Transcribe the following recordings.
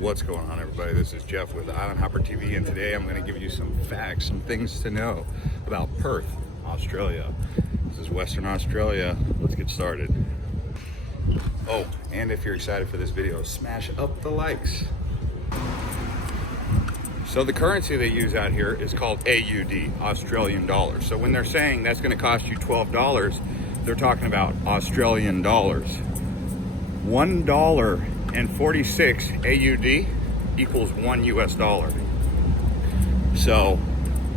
What's going on, everybody? This is Jeff with Island Hopper TV, and today I'm going to give you some facts, some things to know about Perth, Australia. This is Western Australia. Let's get started. Oh, and if you're excited for this video, smash up the likes. So the currency they use out here is called AUD, Australian dollars. So when they're saying that's going to cost you $12, they're talking about Australian dollars. $1.46 AUD equals $1 US. So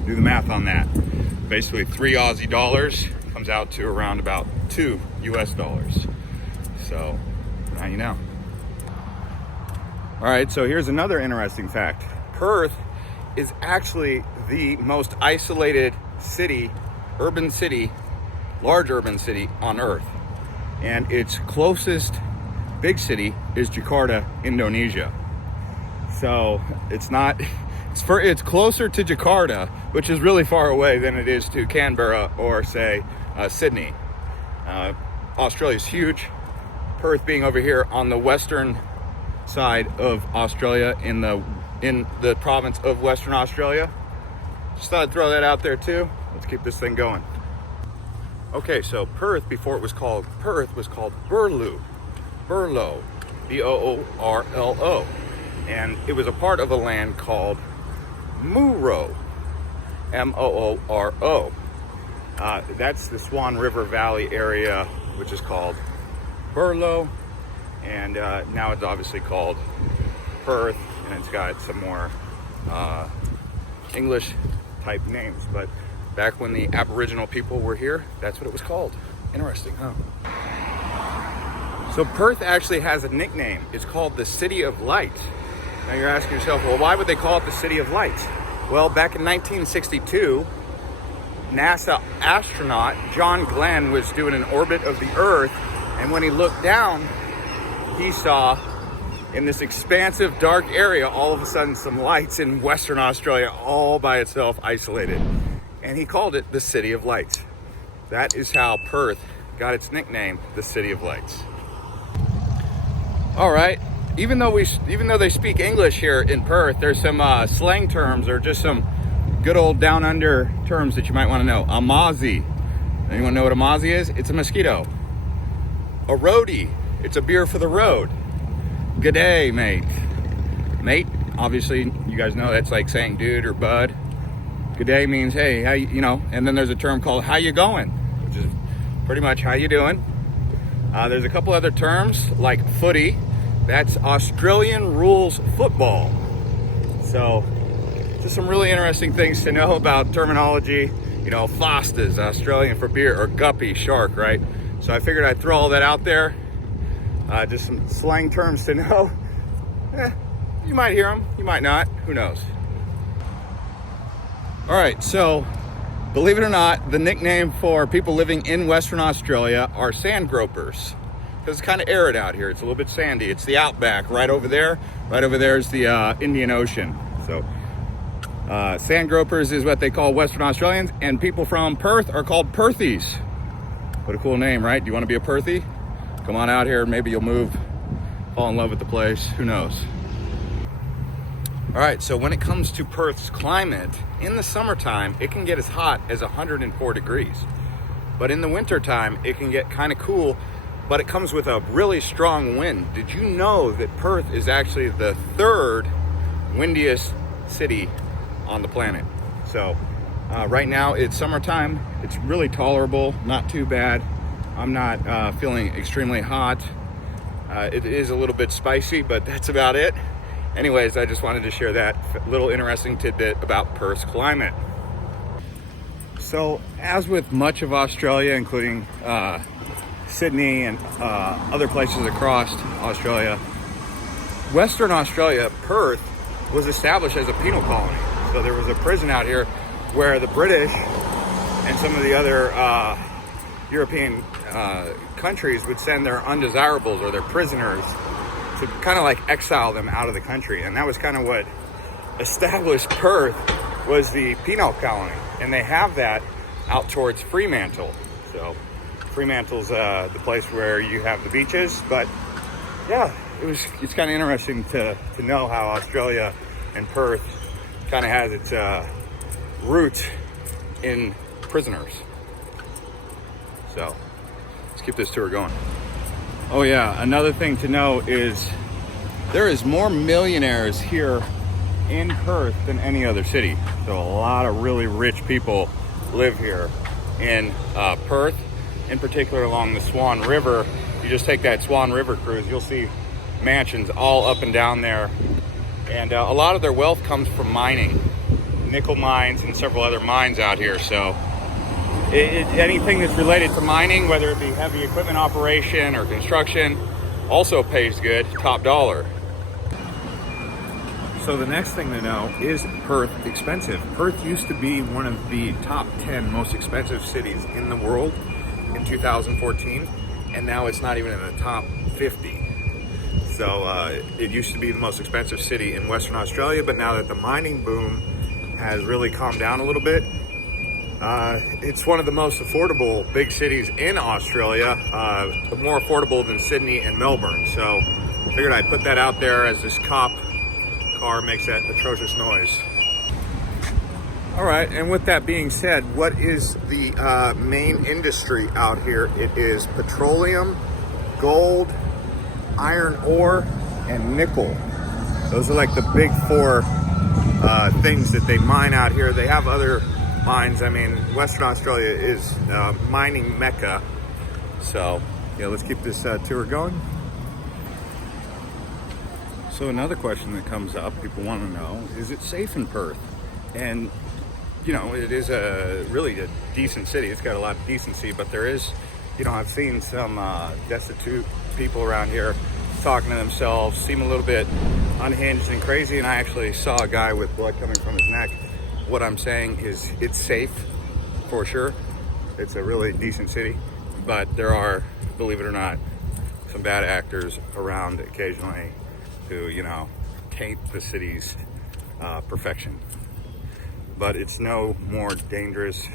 do the math on that. Basically 3 Aussie dollars comes out to around about $2 US. So now you know. All right, so here's another interesting fact. Perth is actually the most isolated city, large urban city on Earth. And its closest big city is Jakarta, Indonesia. So it's closer to Jakarta, which is really far away, than it is to Canberra or say Sydney. Australia's huge. Perth being over here on the western side of Australia in the province of Western Australia. Just thought I'd throw that out there too. Let's keep this thing going. Okay, so Perth, before it was called Perth, was called Burlo, B-O-O-R-L-O. And it was a part of a land called Mooro, M-O-O-R-O. That's the Swan River Valley area, which is called Burlo. And now it's obviously called Perth, and it's got some more English type names. But back when the Aboriginal people were here, that's what it was called. Interesting, huh? So Perth actually has a nickname. It's called the City of Light. Now you're asking yourself, well, why would they call it the City of Light? Well, back in 1962, NASA astronaut John Glenn was doing an orbit of the Earth, and when he looked down, he saw in this expansive dark area all of a sudden some lights in Western Australia all by itself, isolated. And he called it the City of Lights. That is how Perth got its nickname, the City of Lights. All right, even though they speak English here in Perth, there's some slang terms or just some good old down under terms that you might want to know. A mozzie. Anyone know what a mozzie is? It's a mosquito. A roadie. It's a beer for the road. G'day, mate. Mate, obviously you guys know that's like saying dude or bud. G'day means hey, how you know, and then there's a term called how you going, which is pretty much how you doing. There's a couple other terms like footy. That's Australian rules football. So just some really interesting things to know about terminology. You know, Foster's Australian for beer, or guppy, shark, right? So I figured I'd throw all that out there. Just some slang terms to know. You might hear them, you might not, who knows. All right, so believe it or not, the nickname for people living in Western Australia are sand gropers, because it's kind of arid out here. It's a little bit sandy. It's the outback right over there. Right over there is the Indian Ocean. So sand gropers is what they call Western Australians, and people from Perth are called Perthies. What a cool name, right? Do you want to be a Perthie? Come on out here, maybe you'll move, fall in love with the place, who knows? All right, so when it comes to Perth's climate, in the summertime, it can get as hot as 104 degrees. But in the wintertime, it can get kind of cool, but it comes with a really strong wind. Did you know that Perth is actually the third windiest city on the planet? So right now it's summertime. It's really tolerable, not too bad. I'm not feeling extremely hot. It is a little bit spicy, but that's about it. Anyways, I just wanted to share that little interesting tidbit about Perth's climate. So, as with much of Australia, including Sydney and other places across Australia, Western Australia, Perth, was established as a penal colony. So there was a prison out here where the British and some of the other European countries would send their undesirables or their prisoners to kind of like exile them out of the country. And that was kind of what established Perth, was the penal colony. And they have that out towards Fremantle. So Fremantle's the place where you have the beaches. But yeah, it's kind of interesting to know how Australia and Perth kind of has its roots in prisoners. So let's keep this tour going. Oh yeah, another thing to know is there is more millionaires here in Perth than any other city. So a lot of really rich people live here in Perth, in particular along the Swan River. You just take that Swan River cruise, you'll see mansions all up and down there. And a lot of their wealth comes from mining, nickel mines and several other mines out here. So anything that's related to mining, whether it be heavy equipment operation or construction, also pays good, top dollar. So the next thing to know, is Perth expensive? Perth used to be one of the top 10 most expensive cities in the world in 2014, and now it's not even in the top 50. So it used to be the most expensive city in Western Australia, but now that the mining boom has really calmed down a little bit, it's one of the most affordable big cities in Australia, more affordable than Sydney and Melbourne. So I figured I'd put that out there as this cop car makes that atrocious noise. All right, and with that being said, what is the main industry out here? It is petroleum, gold, iron ore, and nickel. Those are like the big four things that they mine out here. They have other mines. I mean, Western Australia is mining mecca. So yeah, let's keep this tour going. So another question that comes up, people want to know, is it safe in Perth? And you know, it is really a decent city. It's got a lot of decency, but there is, you know, I've seen some destitute people around here talking to themselves, seem a little bit unhinged and crazy. And I actually saw a guy with blood coming from his neck. What I'm saying is it's safe for sure. It's a really decent city, but there are, believe it or not, some bad actors around occasionally who, you know, taint the city's perfection. But it's no more dangerous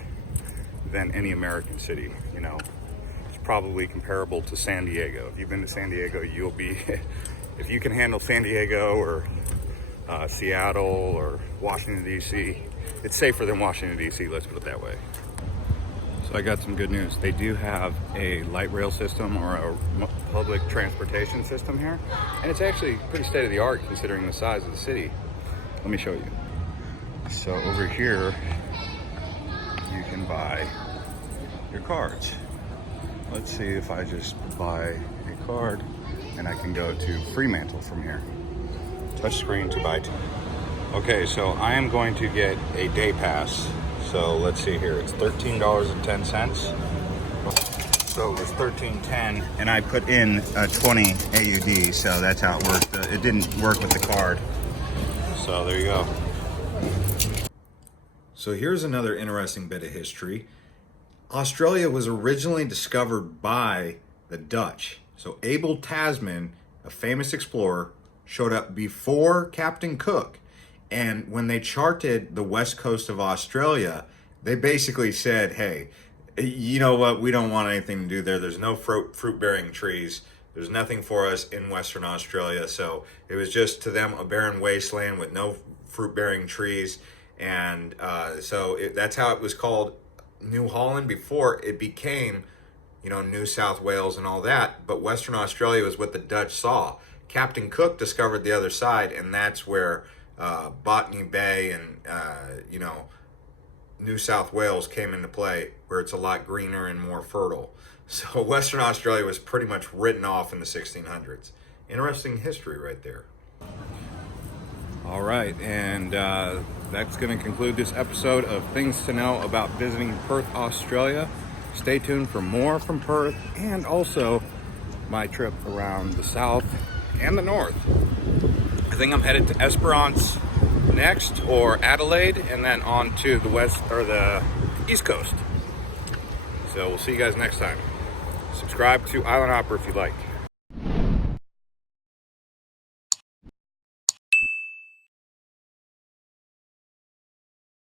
than any American city. You know, it's probably comparable to San Diego. If you've been to San Diego, you'll be, if you can handle San Diego or Seattle or Washington, D.C., it's safer than Washington, D.C., let's put it that way. So I got some good news. They do have a light rail system or a public transportation system here. And it's actually pretty state-of-the-art considering the size of the city. Let me show you. So over here, you can buy your cards. Let's see if I just buy a card and I can go to Fremantle from here. Touch screen to buy. Okay, so I am going to get a day pass. So let's see here, it's $13.10. So it was $13.10 and I put in 20 AUD, so that's how it worked. It didn't work with the card. So there you go. So here's another interesting bit of history. Australia was originally discovered by the Dutch. So Abel Tasman, a famous explorer, showed up before Captain Cook. And when they charted the west coast of Australia, they basically said, hey, you know what? We don't want anything to do there. There's no fruit-bearing trees. There's nothing for us in Western Australia. So it was just to them a barren wasteland with no fruit-bearing trees. And that's how it was called New Holland before it became, you know, New South Wales and all that. But Western Australia was what the Dutch saw. Captain Cook discovered the other side, and that's where Botany Bay and, you know, New South Wales came into play, where it's a lot greener and more fertile. So Western Australia was pretty much written off in the 1600s. Interesting history right there. All right, and that's going to conclude this episode of Things to Know about visiting Perth, Australia. Stay tuned for more from Perth and also my trip around the south and the north. I think I'm headed to Esperance next, or Adelaide, and then on to the west or the east coast. So we'll see you guys next time. Subscribe to Island Hopper if you like.